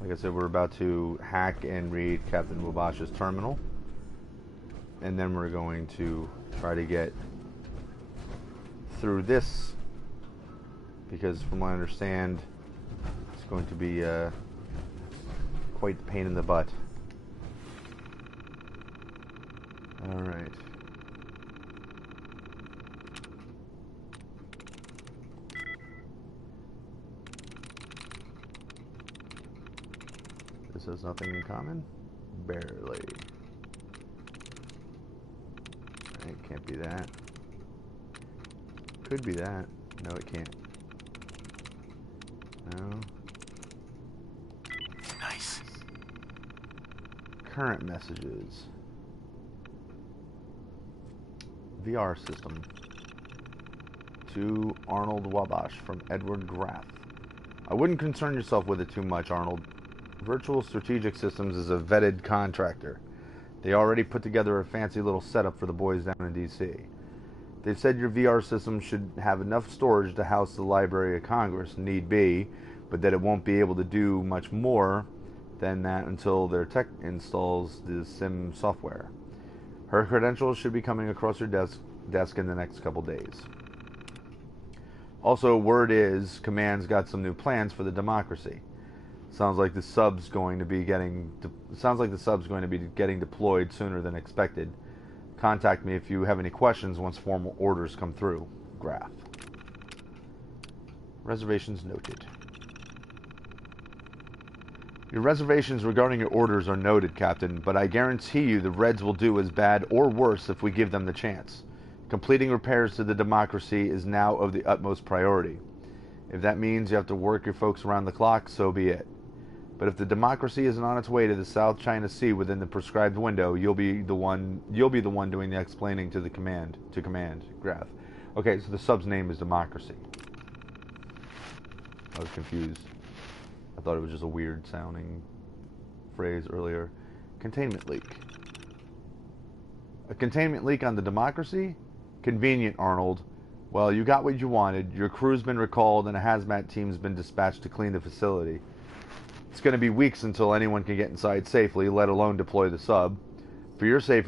Like I said, we're about to hack and read Captain Wabash's terminal. And then we're going to try to get through this. Because from what I understand, it's going to be quite the pain in the butt. Alright. This has nothing in common? Barely. It can't be that. Could be that. No, it can't. No. Nice. Current messages. VR system. To Arnold Wabash from Edward Graff. I wouldn't concern yourself with it too much, Arnold. Virtual Strategic Systems is a vetted contractor. They already put together a fancy little setup for the boys down in D.C. They said your VR system should have enough storage to house the Library of Congress, need be, but that it won't be able to do much more than that until their tech installs the SIM software. Her credentials should be coming across your desk in the next couple days. Also, word is, Command's got some new plans for the democracy. Sounds like the sub's going to be getting deployed sooner than expected. Contact me if you have any questions once formal orders come through. Graph. Reservations noted. Your reservations regarding your orders are noted, Captain, but I guarantee you the Reds will do as bad or worse if we give them the chance. Completing repairs to the democracy is now of the utmost priority. If that means you have to work your folks around the clock, so be it. But if the democracy isn't on its way to the South China Sea within the prescribed window, you'll be the one doing the explaining to command. Graph. Okay, so the sub's name is Democracy. I was confused. I thought it was just a weird sounding phrase earlier. Containment leak. A containment leak on the Democracy? Convenient, Arnold. Well, you got what you wanted. Your crew's been recalled and a hazmat team's been dispatched to clean the facility. It's going to be weeks until anyone can get inside safely, let alone deploy the sub. For your sake,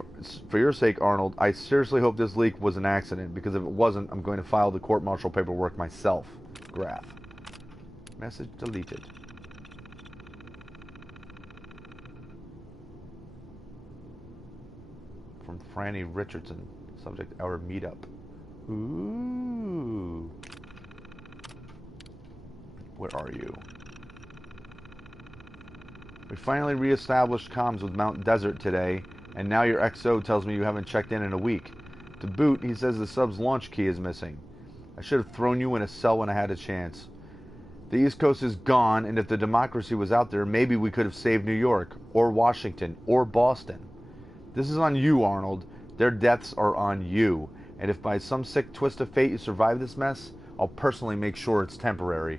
Arnold, I seriously hope this leak was an accident, because if it wasn't, I'm going to file the court-martial paperwork myself. Graph. Message deleted. From Franny Richardson. Subject, our meetup. Ooh. Where are you? We finally re-established comms with Mount Desert today, and now your XO tells me you haven't checked in a week. To boot, he says the sub's launch key is missing. I should have thrown you in a cell when I had a chance. The East Coast is gone, and if the democracy was out there, maybe we could have saved New York, or Washington, or Boston. This is on you, Arnold. Their deaths are on you. And if by some sick twist of fate you survive this mess, I'll personally make sure it's temporary.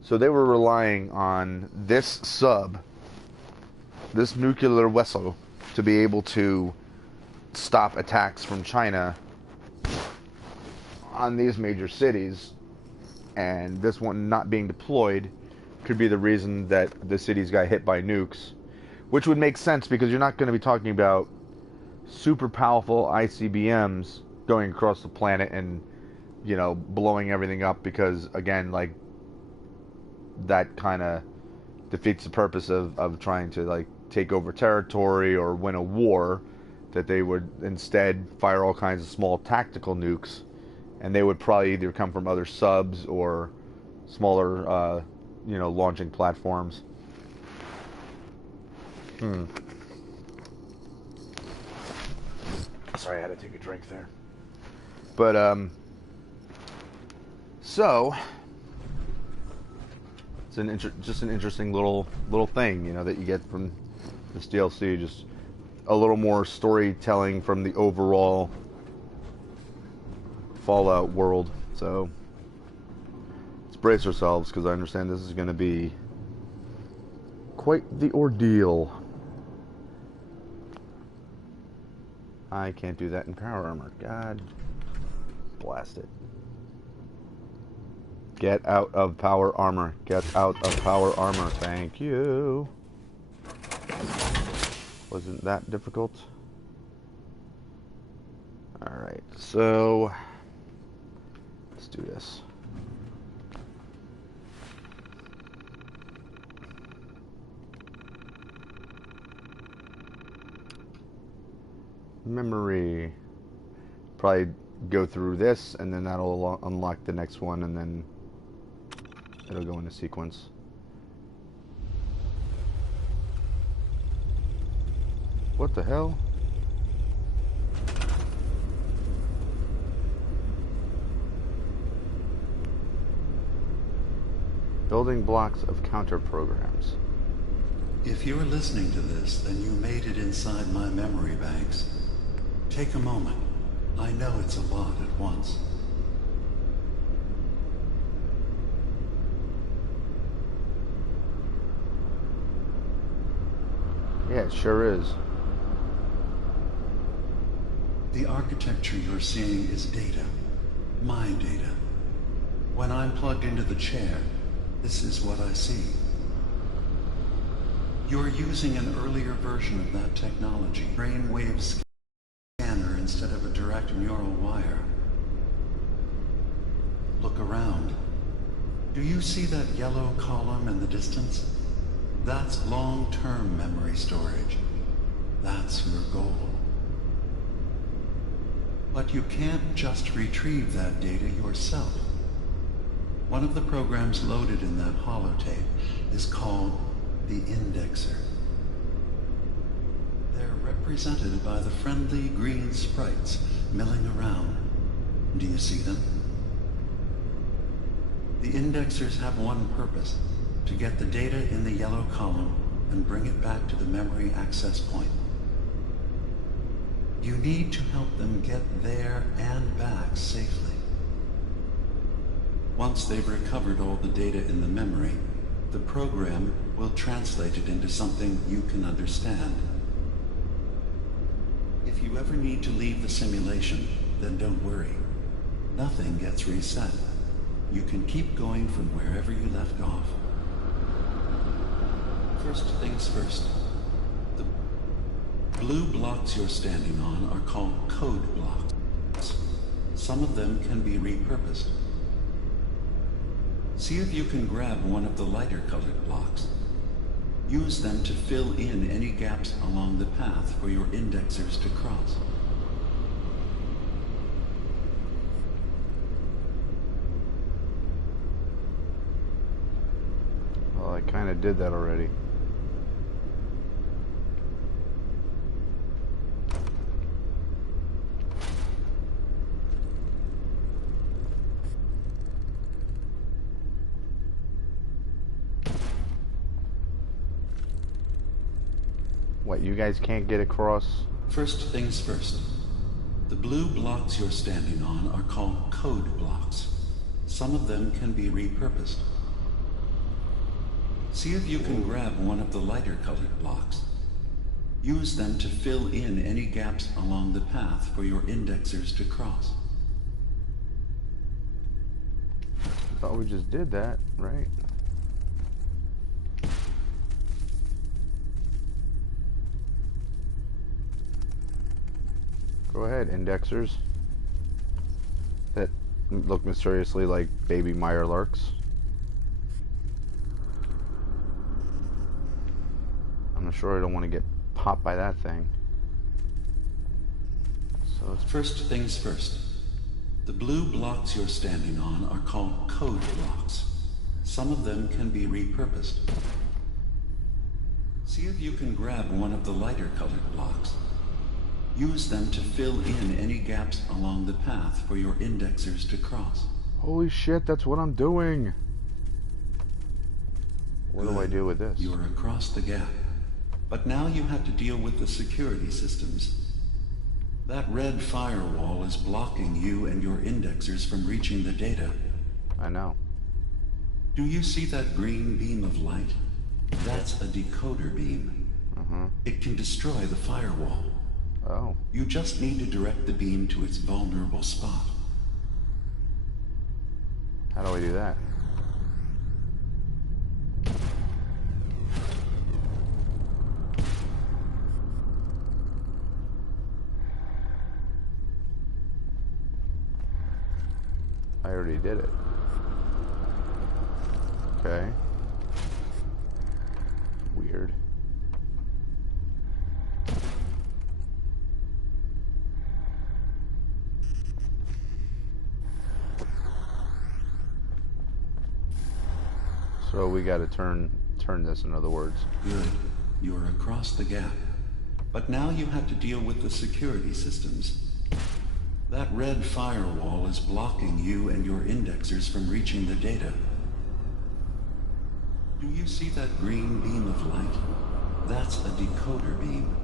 So they were relying on this sub, this nuclear vessel, to be able to stop attacks from China on these major cities. And this one not being deployed could be the reason that the cities got hit by nukes. Which would make sense, because you're not going to be talking about super powerful ICBMs going across the planet and, you know, blowing everything up, because, again, like, that kind of defeats the purpose of trying to, like, take over territory or win a war. That they would instead fire all kinds of small tactical nukes, and they would probably either come from other subs or smaller, you know, launching platforms. Sorry, I had to take a drink there. But, so it's just an interesting little thing, you know, that you get from this DLC. Just a little more storytelling from the overall Fallout world. So let's brace ourselves, because I understand this is going to be quite the ordeal. I can't do that in power armor. God blast it. Get out of power armor. Get out of power armor. Thank you. Wasn't that difficult? Alright, so let's do this. Memory. Probably go through this, and then that'll unlock the next one, and then it'll go into sequence. What the hell? Building blocks of counter programs. If you're listening to this, then you made it inside my memory banks. Take a moment. I know it's a lot at once. Yeah, it sure is. The architecture you're seeing is data. My data. When I'm plugged into the chair, this is what I see. You're using an earlier version of that technology. Brainwave scanner instead of a direct neural wire. Look around. Do you see that yellow column in the distance? That's long-term memory storage. That's your goal. But you can't just retrieve that data yourself. One of the programs loaded in that holotape is called the indexer. They're represented by the friendly green sprites milling around. Do you see them? The indexers have one purpose: to get the data in the yellow column and bring it back to the memory access point. You need to help them get there and back safely. Once they've recovered all the data in the memory, the program will translate it into something you can understand. If you ever need to leave the simulation, then don't worry. Nothing gets reset. You can keep going from wherever you left off. First things first. The blue blocks you're standing on are called code blocks. Some of them can be repurposed. See if you can grab one of the lighter colored blocks. Use them to fill in any gaps along the path for your indexers to cross. Well, I kind of did that already. What, you guys can't get across? First things first. The blue blocks you're standing on are called code blocks. Some of them can be repurposed. See if you can grab one of the lighter colored blocks. Use them to fill in any gaps along the path for your indexers to cross. I thought we just did that, right? Go ahead, indexers that look mysteriously like baby Mirelurks. I'm sure I don't want to get popped by that thing. So it's first things first. The blue blocks you're standing on are called code blocks. Some of them can be repurposed. See if you can grab one of the lighter colored blocks. Use them to fill in any gaps along the path for your indexers to cross. Holy shit, that's what I'm doing. What Good. do I do with this? You are across the gap. But now you have to deal with the security systems. That red firewall is blocking you and your indexers from reaching the data. I know. Do you see that green beam of light? That's a decoder beam. It can destroy the firewall. Oh. You just need to direct the beam to its vulnerable spot. How do I do that? already did it. Okay. Weird. So we got to turn this, in other words. Good. You're across the gap. But now you have to deal with the security systems. That red firewall is blocking you and your indexers from reaching the data. Do you see that green beam of light? That's a decoder beam.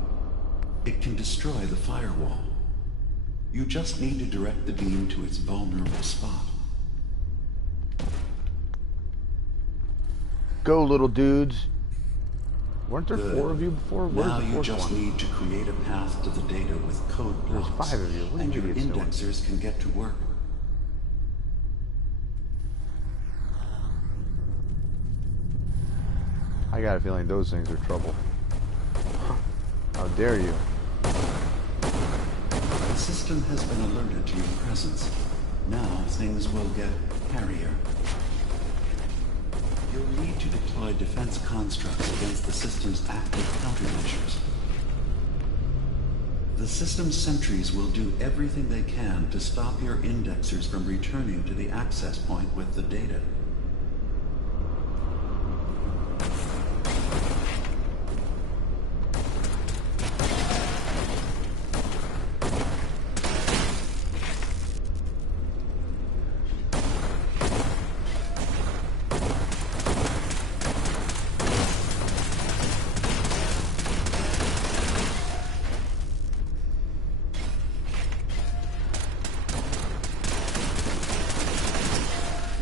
It can destroy the firewall. You just need to direct the beam to its vulnerable spot. Go, little dudes. Weren't there Good. 4 of you before? Where's Now the you 4th just one? need to create a path to the data with code There's blocks. 5 of you. What are And you your idiots doing? indexers can get to work. I got a feeling those things are trouble. How dare you? The system has been alerted to your presence. Now things will get hairier. You'll need to deploy defense constructs against the system's active countermeasures. The system's sentries will do everything they can to stop your indexers from returning to the access point with the data.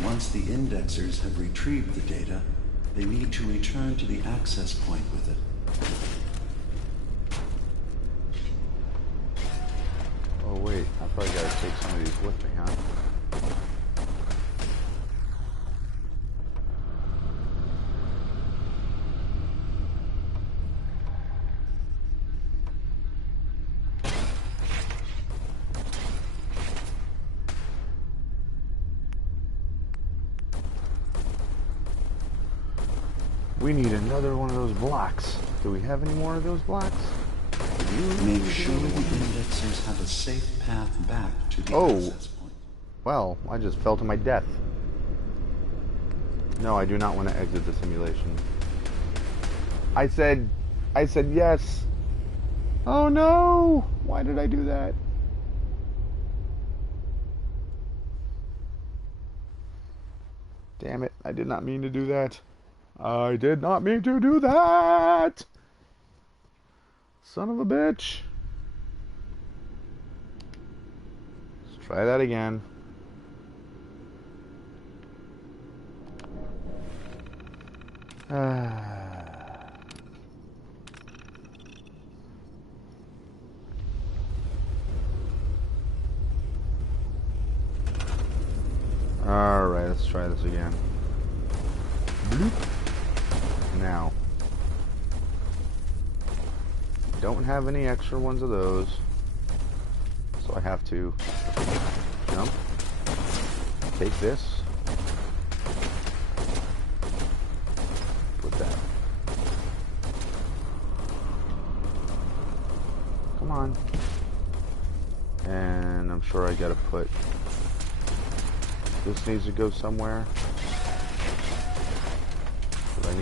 Once the indexers have retrieved the data, they need to return to the access point with it. Oh wait, I probably gotta take some of these with me, huh? We need another one of those blocks. Do we have any more of those blocks? Make sure the indexers have a safe path back to the access point. Well, I just fell to my death. No, I do not want to exit the simulation. I said yes. Oh no! Why did I do that? Damn it, I did not mean to do that. I did not mean to do that! Son of a bitch. Let's try that again. Alright, let's try this again. Bloop. Now. Don't have any extra ones of those. So I have to jump. Take this. Put that. Come on. And I'm sure I gotta put... This needs to go somewhere. I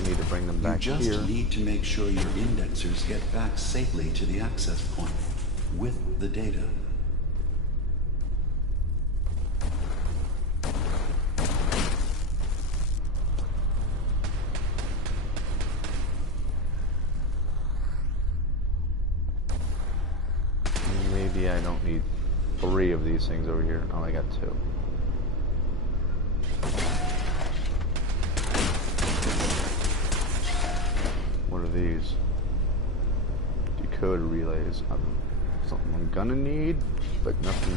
need to bring them back here. You just need to make sure your indexers get back safely to the access point with the data. Maybe I don't need 3 of these things over here. Oh, I got 2. What are these? Decoder relays. Something I'm gonna need, but nothing.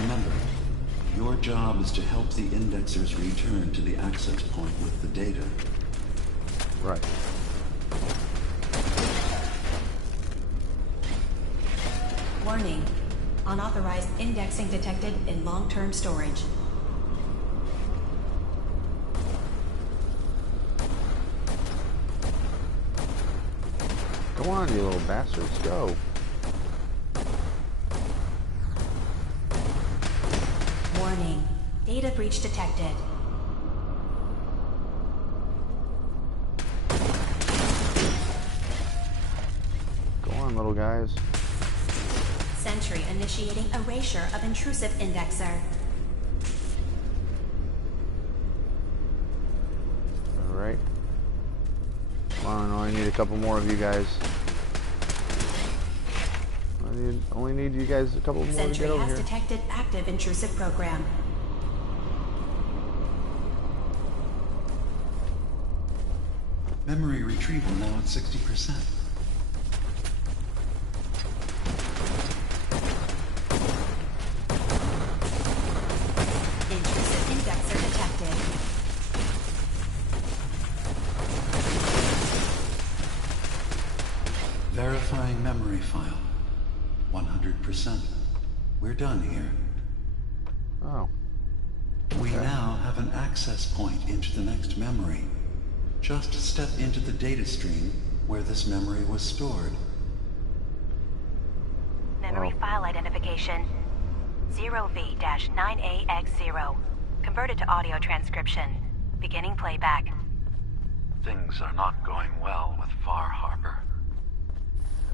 Remember, your job is to help the indexers return to the access point with the data. Right. Warning. Unauthorized indexing detected in long-term storage. on, you little bastards, go. Warning. Data breach detected. Go on, little guys. Sentry initiating erasure of intrusive indexer. Alright. Come on, I need a couple more of you guys. I only need you guys a couple more Sentry to get over has here. detected active intrusive program. Memory retrieval now at 60%. Intrusive indexer detected. Verifying memory file. 100%. We're done here. Oh. We Okay. now have an access point into the next memory. Just step into the data stream where this memory was stored. Memory Wow. file identification 0V-9AX0. Converted to audio transcription. Beginning playback. Things are not going well with Far Harbor.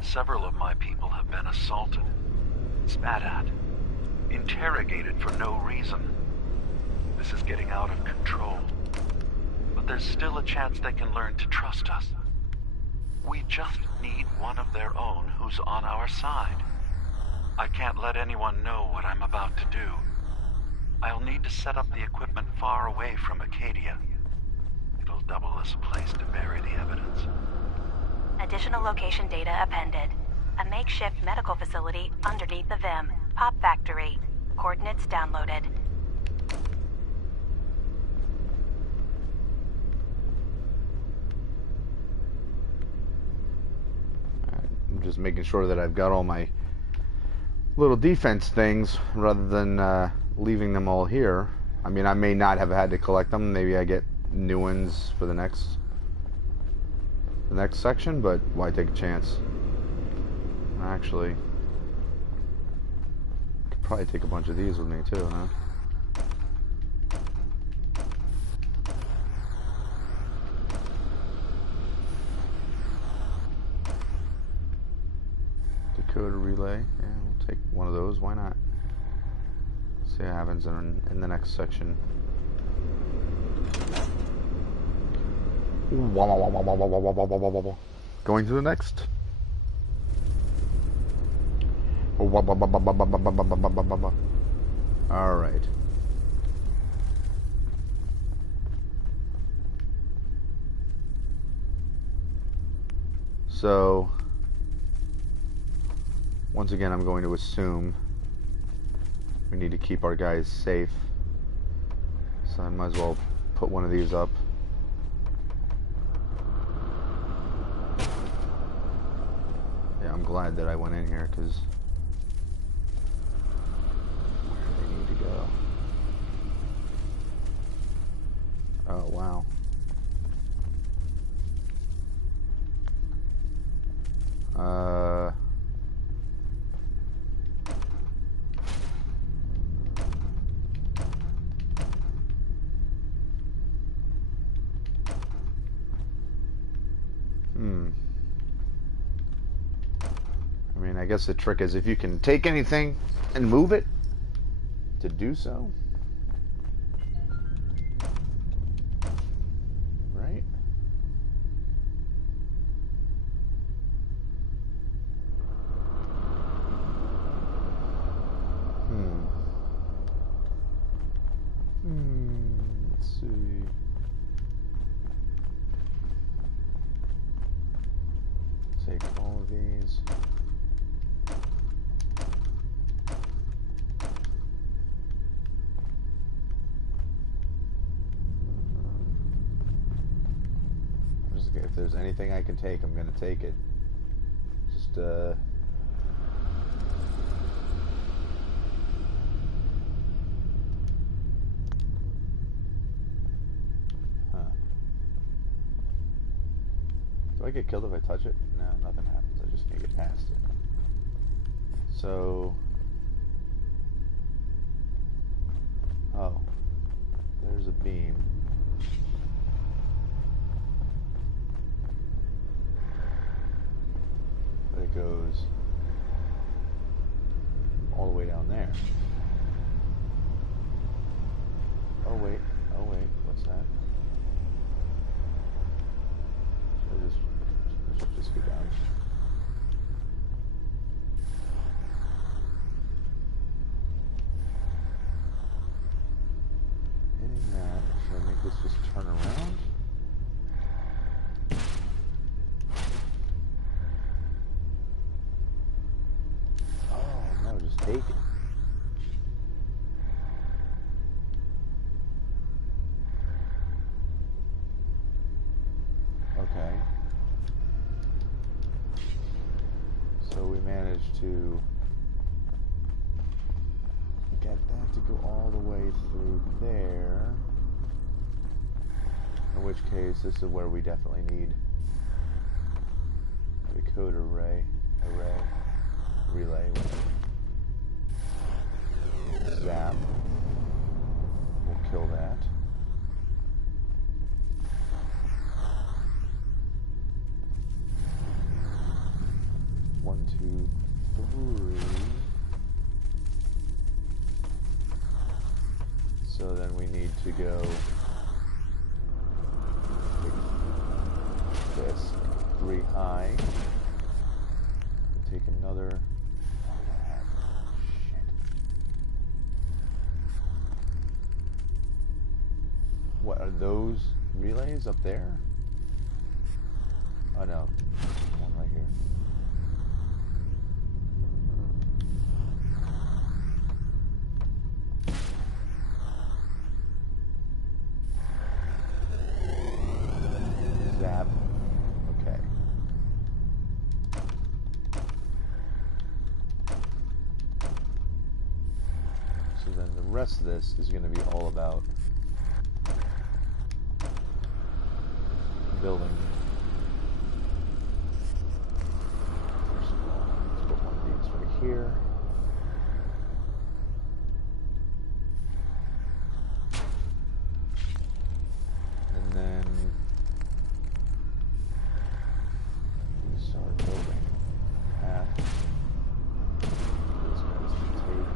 Several of my people have been assaulted, spat at, interrogated for no reason. This is getting out of control. But there's still a chance they can learn to trust us. We just need one of their own who's on our side. I can't let anyone know what I'm about to do. I'll need to set up the equipment far away from Acadia. It'll double as a place to bury the evidence. Additional location data appended. A makeshift medical facility underneath the VIM. Pop factory. Coordinates downloaded. I'm just making sure that I've got all my little defense things rather than leaving them all here. I mean, I may not have had to collect them. Maybe I get new ones for the next section, but why take a chance? Actually, could probably take a bunch of these with me too, huh? Decoder relay. Yeah, we'll take one of those. Why not? See what happens in the next section. Going to the next. All right. So, once again, I'm going to assume we need to keep our guys safe. So I might as well put one of these up. Yeah, I'm glad that I went in here, because where do they need to go? Oh, wow. I mean, I guess the trick is if you can take anything and move it, to do so. Right? Let's see. Take all of these. If there's anything I can take, I'm gonna take it. Just Huh. Do I get killed if I touch it? No, nothing happens. just can't get past it. So... Oh. There's a beam. But it goes all the way down there. Oh wait, what's that? Should I just go down? Hitting that, should I make this just turn around? Oh no, just take it. Okay. So we managed to get that to go all the way through there. In which case, this is where we definitely need the code relay, whatever. Zap. We'll kill that. One, two, three. So then we need to go take this 3 high. Take another. Shit. What are those relays up there? Oh no, one right here. Zap. Okay. So then the rest of this is going to be all about building. First of all, let's put one of these right here. And then we start building a path. These guys can take.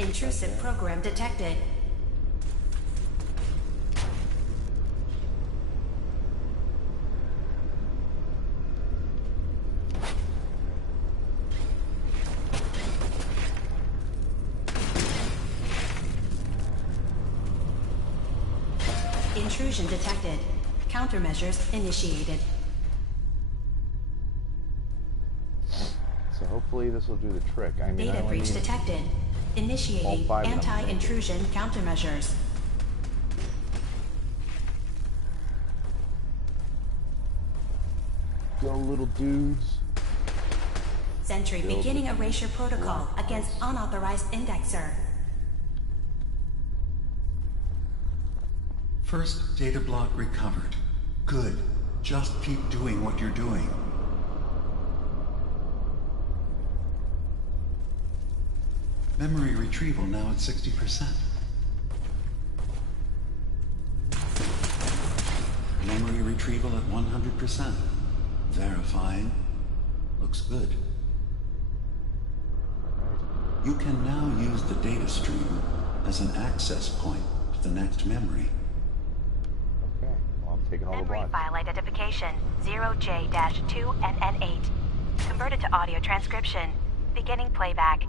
Intrusive program detected. Intrusion detected. Countermeasures initiated. So hopefully this will do the trick. I mean, Data breach detected. Initiating anti-intrusion countermeasures. Go, little dudes. Sentry beginning erasure protocol against unauthorized indexer. First data block recovered. Good. Just keep doing what you're doing. Memory retrieval now at 60%. Memory retrieval at 100%. Verifying. Looks good. You can now use the data stream as an access point to the next memory. Okay, well, I'm taking all the Memory blocks. file identification 0J-2NN8. Converted to audio transcription. Beginning playback.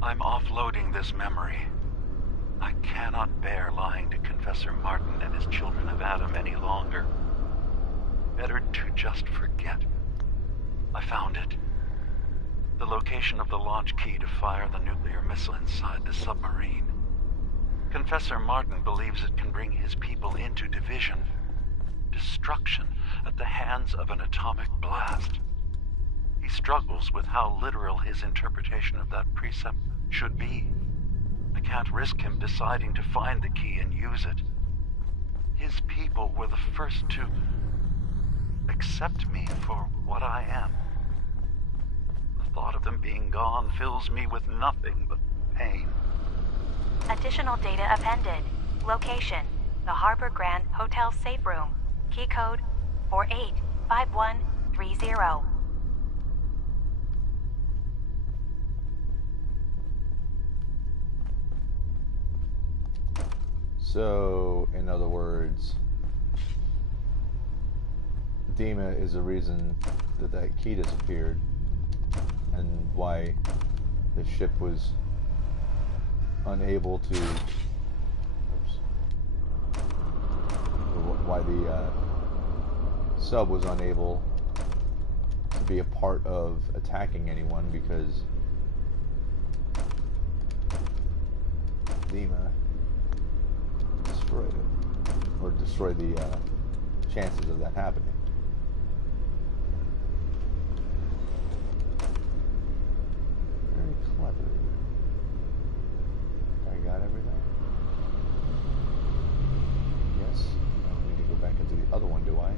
I'm offloading this memory. I cannot bear lying to Confessor Martin and his children of Adam any longer. Better to just forget. I found it. The location of the launch key to fire the nuclear missile inside the submarine. Confessor Martin believes it can bring his people into division, destruction at the hands of an atomic blast. He struggles with how literal his interpretation of that precept should be. I can't risk him deciding to find the key and use it. His people were the first to accept me for what I am. The thought of them being gone fills me with nothing but pain. Additional data appended. Location: the Harbor Grand Hotel safe room. Key code 485130. So, in other words, Dima is the reason that that key disappeared, and why the ship was unable to, why the sub was unable to be a part of attacking anyone, because Dima destroyed it, or destroyed the chances of that happening. Very clever. I got everything? Yes. I don't need to go back into the other one, do I?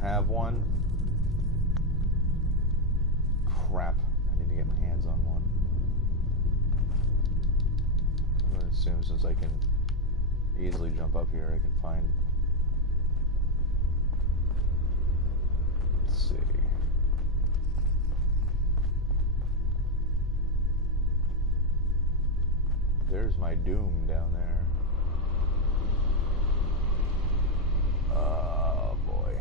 Have one. Crap. I need to get my hands on one. I'm going to assume, since I can easily jump up here, I can find... Let's see. There's my doom down there. Oh boy.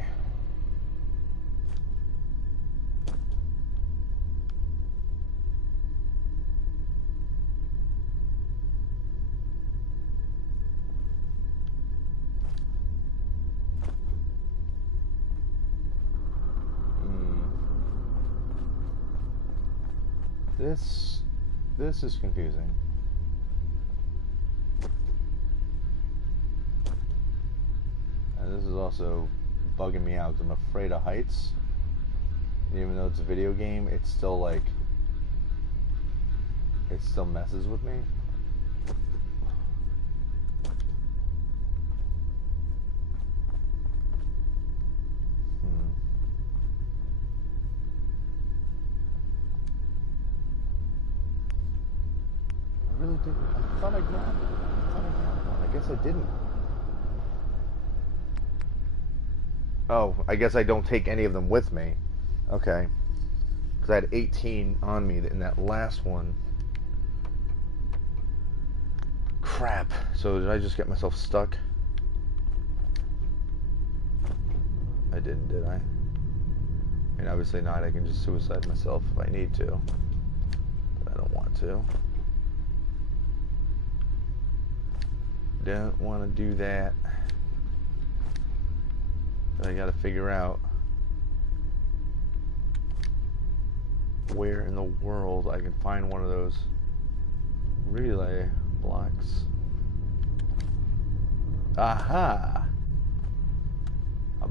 This is confusing. And this is also bugging me out, 'cause I'm afraid of heights. And even though it's a video game, it's still like, it still messes with me. I thought I grabbed one. I guess I didn't. Oh, I guess I don't take any of them with me. Okay. Because I had 18 on me in that last one. Crap. So did I just get myself stuck? I didn't, did I? I mean, obviously not. I can just suicide myself if I need to. But I don't want to. Don't want to do that. But I gotta figure out where in the world I can find one of those relay blocks. Aha!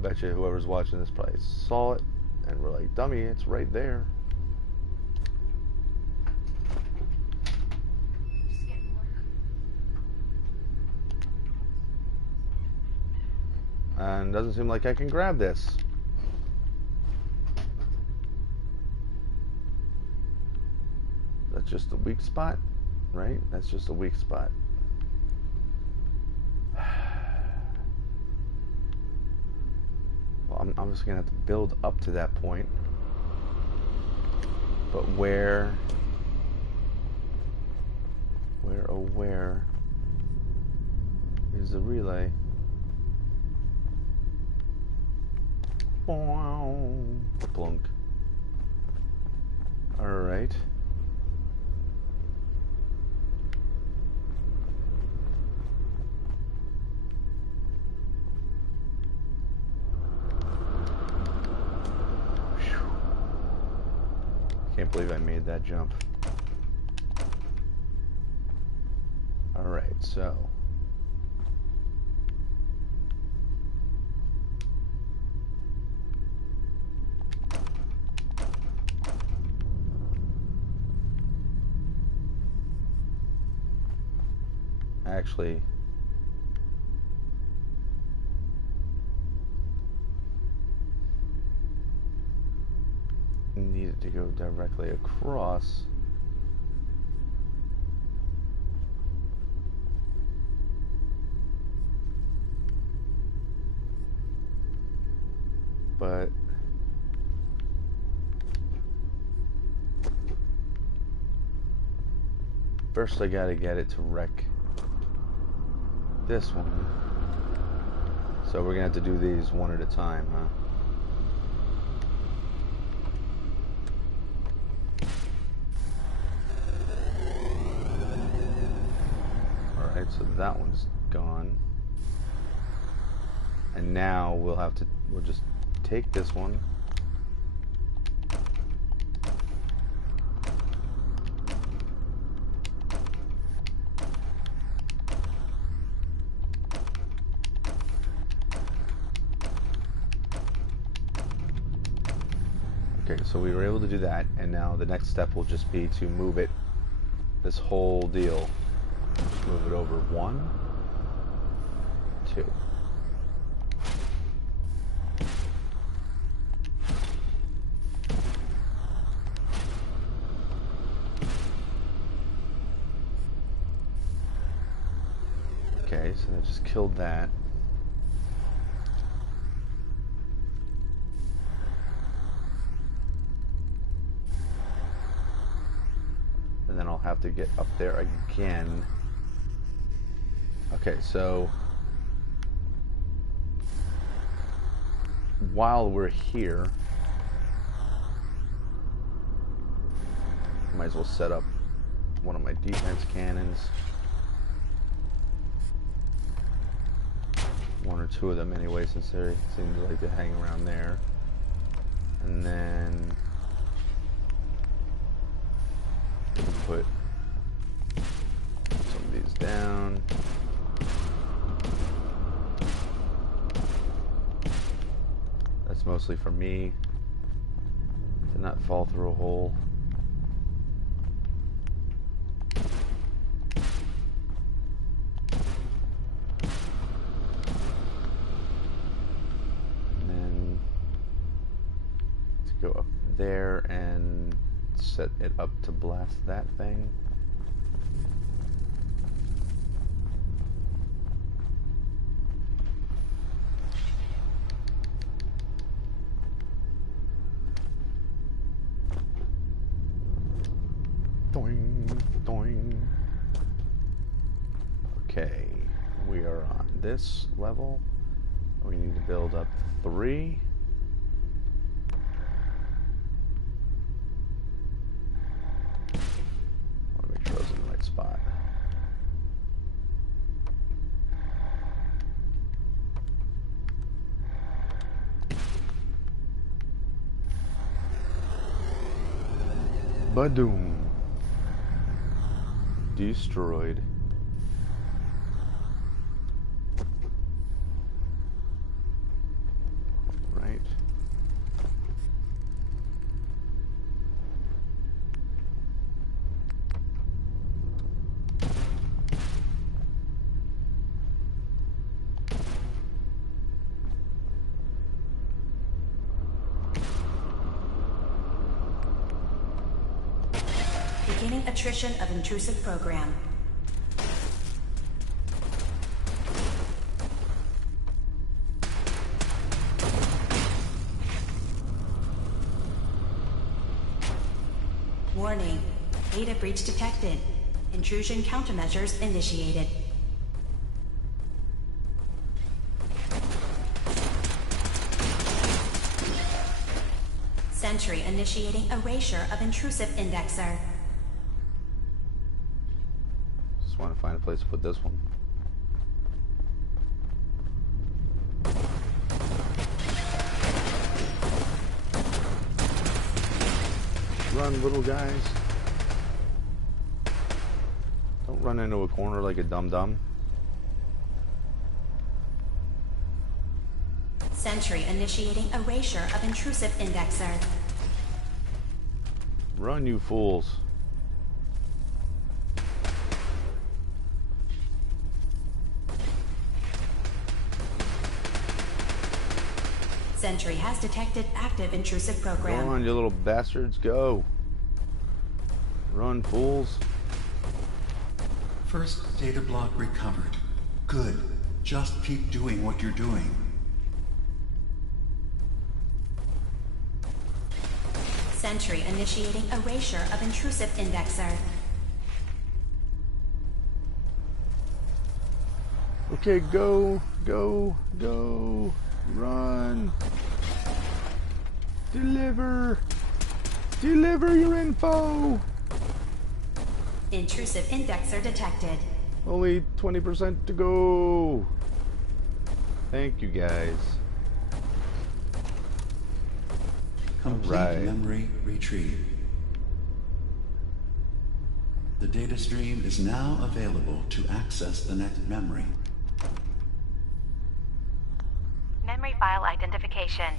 bet you whoever's watching this probably saw it and we're like, dummy, it's right there. And doesn't seem like I can grab this. That's just a weak spot, right? That's just a weak spot. Well, I'm just gonna have to build up to that point. But where is the relay? Plunk. Alright. Can't believe I made that jump. Alright, so actually needed to go directly across. But first I gotta get it to wreck this one. So we're gonna have to do these one at a time, huh? Alright, so that one's gone. And now we'll just take this one. Okay, so we were able to do that, and now the next step will just be to move it, this whole deal. Just move it over 1, 2. Okay, so I just killed that. And then I'll have to get up there again. Okay, so while we're here, might as well set up one of my defense cannons. 1 or 2 of them anyway, since they seem to like to hang around there. And then we can put some of these down. That's mostly for me to not fall through a hole. Go up there and set it up to blast that thing. Doing, doing. Okay, we are on this level. We need to build up 3. Spot. Badoom. Destroyed. attrition of intrusive program. Warning. Data breach detected. Intrusion countermeasures initiated. Sentry initiating erasure of intrusive indexer. Just want to find a place to put this one. Run, little guys. Don't run into a corner like a dum-dum. Sentry initiating erasure of intrusive indexer. Run, you fools. Sentry has detected active intrusive program. Go on, you little bastards, go. Run, fools. First data block recovered. Good. Just keep doing what you're doing. Sentry initiating erasure of intrusive indexer. Okay, go, go, go. Run. Deliver. Deliver your info. Intrusive indexer detected. Only 20% to go. Thank you, guys. Complete Right. memory retrieved. The data stream is now available to access the next memory. Memory file identification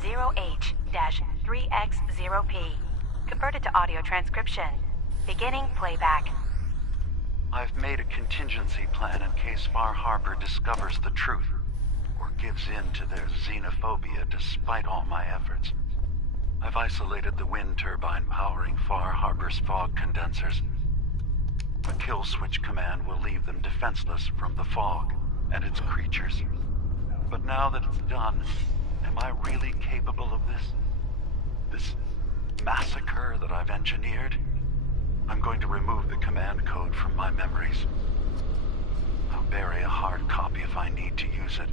0H-3X0P. Converted to audio transcription. Beginning playback. I've made a contingency plan in case Far Harbor discovers the truth, or gives in to their xenophobia despite all my efforts. I've isolated the wind turbine powering Far Harbor's fog condensers. A kill switch command will leave them defenseless from the fog and its creatures. But now that it's done, am I really capable of this? This massacre that I've engineered? I'm going to remove the command code from my memories. I'll bury a hard copy if I need to use it.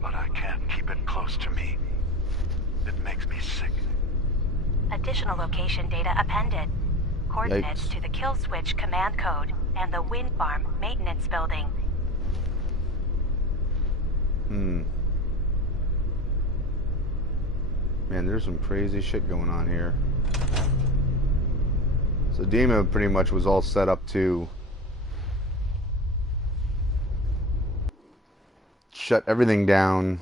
But I can't keep it close to me. It makes me sick. Additional location data appended. Coordinates Yikes. to the kill switch command code and the wind farm maintenance building. Man, there's some crazy shit going on here. So Dima pretty much was all set up to shut everything down